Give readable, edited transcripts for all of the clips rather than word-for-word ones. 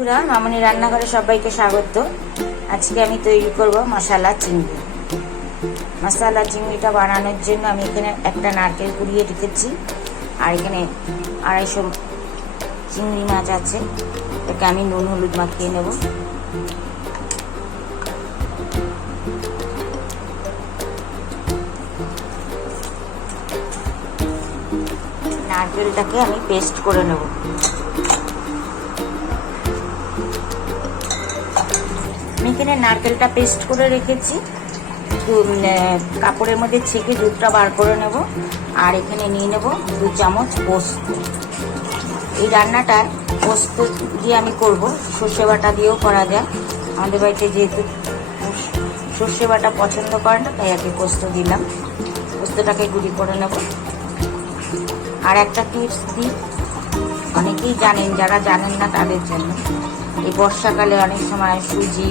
বন্ধুরা, মামনি রান্নাঘরে সবাইকে স্বাগত। আজকে আমি তৈরি করব মশলা চিংড়ি। মশলা চিংড়িটা বানানোর জন্য আমি এখানে একটা নারকেল কুড়িয়ে রেখেছি, আর এখানে 250 চিংড়ি মাছ আছে। এটাকে আমি নুন হলুদ মাখিয়ে নেব। নারকেলটাকে আমি পেস্ট করে নেব। আমি এখানে নারকেলটা পেস্ট করে রেখেছি, কাপড়ের মধ্যে ছেঁকে দুধটা বার করে নেব। আর এখানে নিয়ে নেব 2 চামচ পোস্ত। এই রান্নাটা পোস্ত দিয়ে আমি করব, সর্ষে বাটা দিয়েও করা যায়। আমাদের বাড়িতে যেহেতু সর্ষে বাটা পছন্দ করে না, তাই আর কি পোস্ত দিলাম। পোস্তটাকে গুঁড়ি করে নেব। আর একটা টিপস দিই, অনেকেই জানেন, যারা জানেন না তাদের জন্য। এই বর্ষাকালে অনেক সময় সুজি,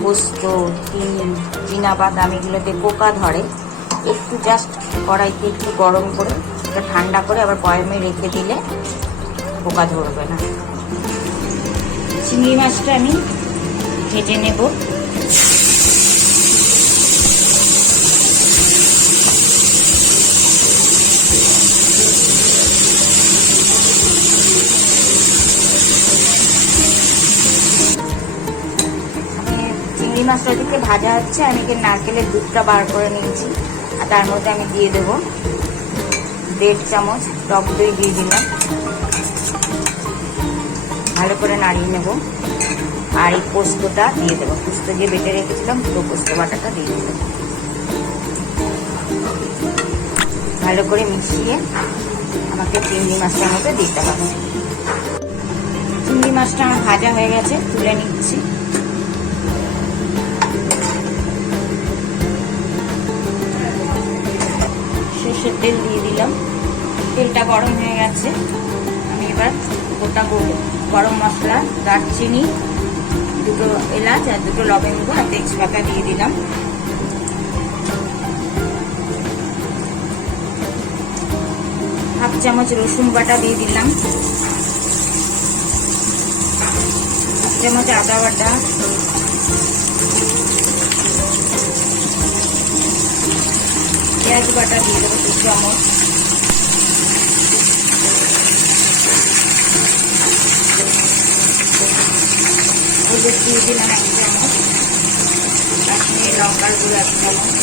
পোস্ত, তিল, চীনাবাদাম এগুলোতে পোকা ধরে। একটু জাস্ট কড়াইতে একটু গরম করে এটা ঠান্ডা করে আবার বয়ামে রেখে দিলে পোকা ধরবে না। চিংড়ি মাছটা আমি ভেজে নেব। চিংড়ি মাছটা দিকে ভাজা হচ্ছে, আমি এখানে নারকেলের দুধটা বার করে নিয়েছি। আর তার মধ্যে আমি দিয়ে দেবো 1.5 চামচ টক দই দিয়ে দিলাম। ভালো করে নাড়িয়ে নেব। আর এই পোস্তটা দিয়ে দেবো, পোস্ত দিয়ে বেটে রেখেছিলাম, পুরো পোস্ত বাটাটা দিয়ে দেবো। ভালো করে মিশিয়ে আমাকে চিংড়ি মাছটার মধ্যে দিতে হবে। চিংড়ি মাছটা আমার ভাজা হয়ে গেছে, তুলে নিচ্ছি। সর্ষের তেল দিয়ে দিলাম, তেলটা গরম হয়ে গেছে। আমি এবার গোটা গরম মশলা, দারচিনি, 2 এলাচ আর 2 লবঙ্গ আর তেজপাতা দিয়ে দিলাম। হাফ চামচ রসুন বাটা দিয়ে দিলাম, 1 চামচ আদা বাটা, পেঁয়াজ বাটা দিয়ে দেবো 2 চামচ, হলুদ দিয়ে দিলাম 1 চামচ, কাশ্মীরি লঙ্কার গুঁড়ো 1 চামচ,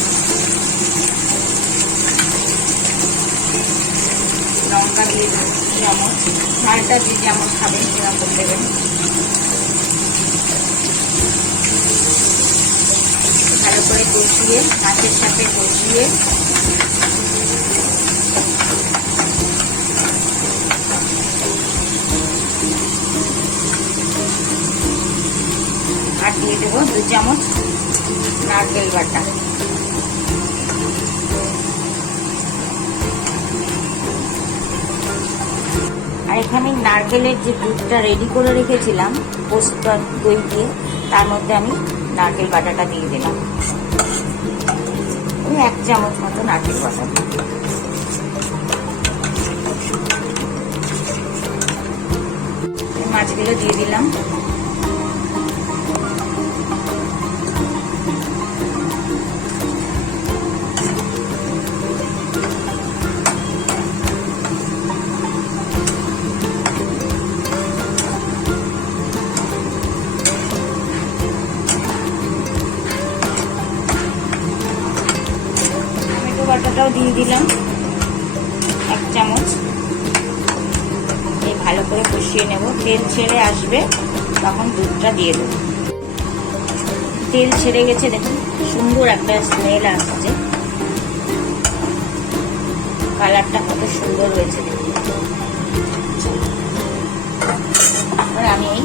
লঙ্কা দিয়ে দেবো 2 চামচ। ঝালটা যে যেমন খাবেন সেরকম দেবেন। ভালো করে কষিয়ে, মাছের সাথে কষিয়ে আর দিয়ে দেবো 2 চামচ নারকেল বাটা। আর এখানে নারকেলের যে দুধটা রেডি করে রেখেছিলাম পোস্ত দই দিয়ে, তার মধ্যে আমি নারকেল বাটাটা দিয়ে দিলাম। 1 চামচ মতো নারকেল বাটা। মাছগুলো দিয়ে দিলাম। বাটাটাও দিয়ে দিলাম 1 চামচ। ভালো করে কষিয়ে নেব। তেল ছেড়ে আসবে তখন দুধটা দিয়ে দেবো। তেল ছেড়ে গেছে, দেখুন সুন্দর একটা স্মেল আসছে, কালারটা কত সুন্দর হয়েছে। এবার আমি এই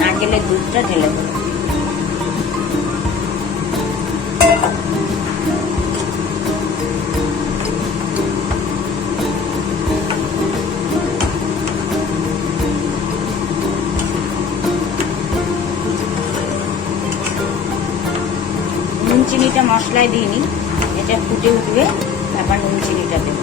নারকেলের দুধটা ঢেলে দেবো। নুন চিনিটা মশলায় দিইনি, এটা ফুটে উঠবে, তারপর নুন চিনিটা দেবো।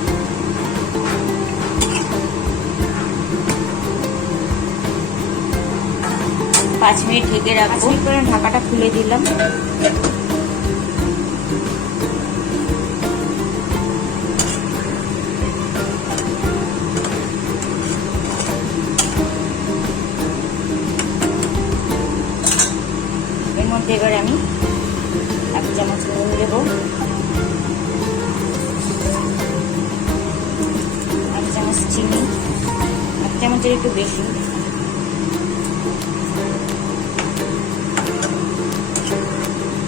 5 মিনিট ঢেকে রাখবো। করে ঢাকাটা খুলে দিলাম। এর মধ্যে এবার আমি 1 চামচ নুন দেবো, 1 চামচ চিনি, 1 চামচের একটু বেশি,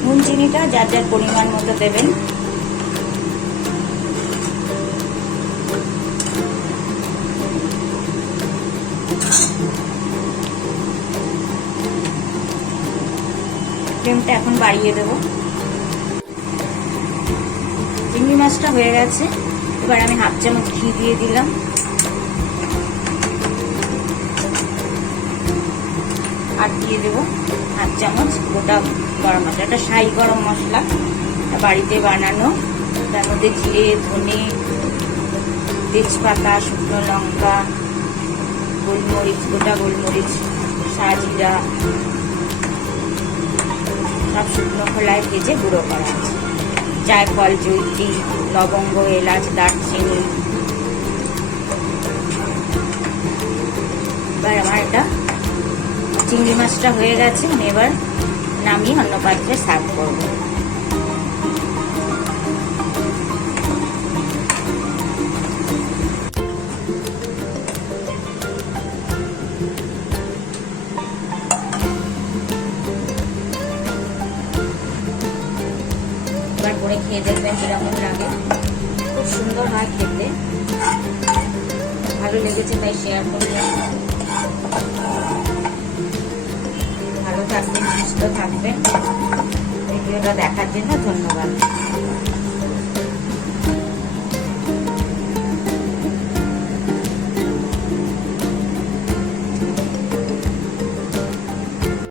নুন চিনিটা যার যার পরিমাণ মতো দেবেন। ফ্লেমটা এখন বাড়িয়ে দেব। চিংড়ি মাছটা হয়ে গেছে, এবার আমি 1/2 চামচ ঘি দিয়ে দিলাম। আর দিয়ে দেবো 1/2 চামচ গোটা গরম মশলা। এটা শাহি গরম মশলা, বাড়িতে বানানো। তার মধ্যে জিরে, ধনে, তেজপাতা, শুকনো লঙ্কা, গোলমরিচ, গোটা গোলমরিচ, সাজিরা সব শুকনো খোলায় ভেজে গুঁড়ো করা আছে। জায়ফল, জয়িত্রী, লবঙ্গ, এলাচ, দারচিনি। এবার আমার এটা চিংড়ি মাছটা হয়ে গেছে, আমি এবার নামিয়ে অন্য পাত্রে সার্ভ করব। এবার করে খেয়ে দেখবেন কিরকম লাগে। খুব সুন্দর হয় খেতে, ভালো লেগেছে তাই শেয়ার করলাম। ভালো থাকবেন, সুস্থ থাকবেন। ভিডিওটা দেখার জন্য ধন্যবাদ।